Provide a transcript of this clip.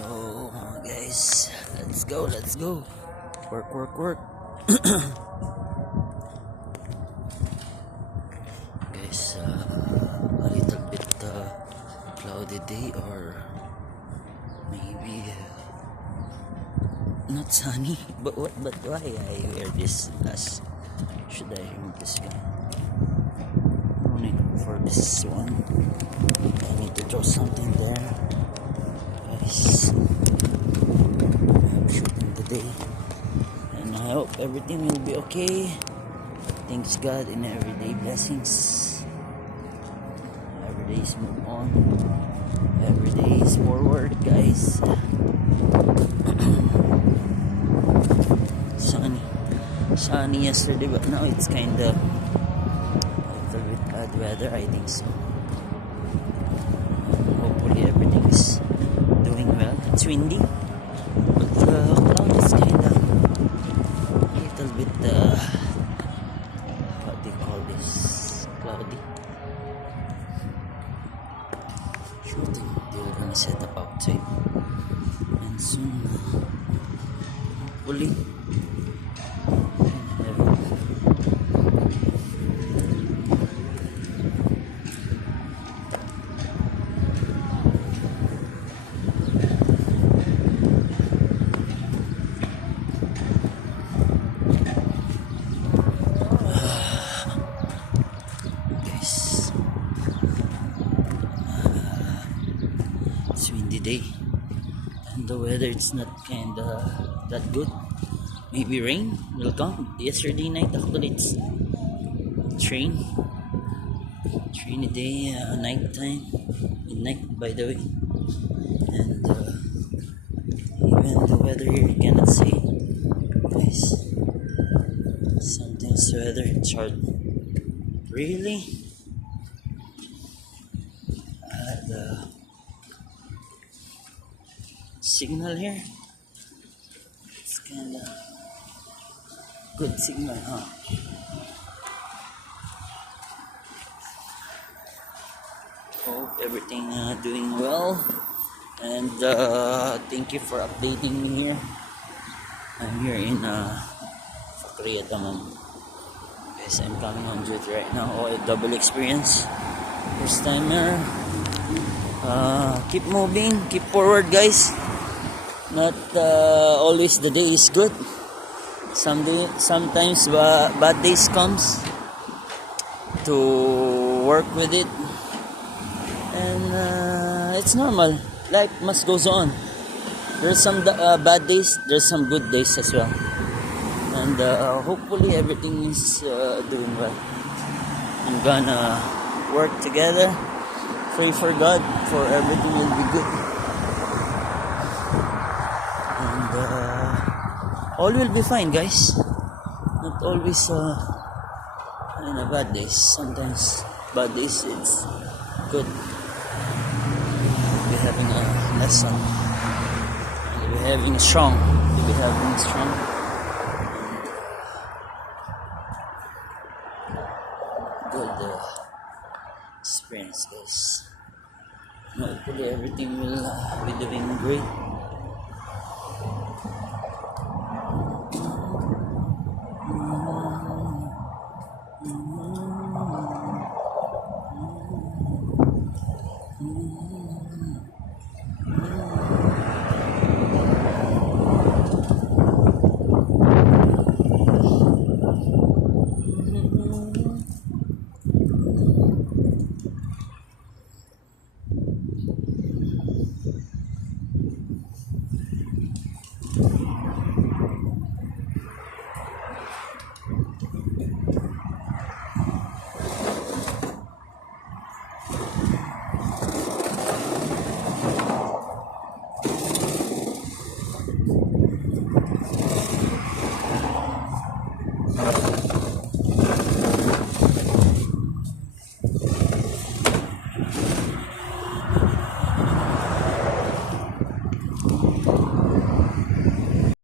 So guys, let's go. Work. Guys, a little bit cloudy day, or maybe not sunny. But why I wear this? As should I remove this guy? No need for this one. I need to draw something there. Guys, I'm shooting today, and I hope everything will be okay. Thanks God in everyday blessings. Every day is move on. Every day is forward, guys. Sunny yesterday, but now it's kinda a little bit bad weather, I think so. Hopefully everything is doing well. It's windy, but the cloud is kinda a little bit what do you call this? Cloudy. Shooting. They're gonna set up outside, and soon, hopefully. It's windy day, and the weather it's not kinda that good. Maybe rain will come. Yesterday night actually it's rain day, night time, midnight by the way, and even the weather here you cannot say, guys. Sometimes the weather it's hard. Really, the signal here, it's kinda good signal, huh? Hope everything doing well, and thank you for updating me here. I'm here in Korea Tamam. Guys, I'm coming on duty right now. Double experience, first timer. Keep moving, keep forward, guys. Not always the day is good. Sometimes bad days comes. To work with it, and it's normal. Life must goes on. There's some bad days. There's some good days as well. And hopefully everything is doing well. I'm gonna work together. Pray for God for everything will be good. And all will be fine, guys. Not always in a bad days. Sometimes bad days it's good. We're having a lesson. And we're having strong. We're having strong. Good experience, guys. Hopefully everything will be doing great.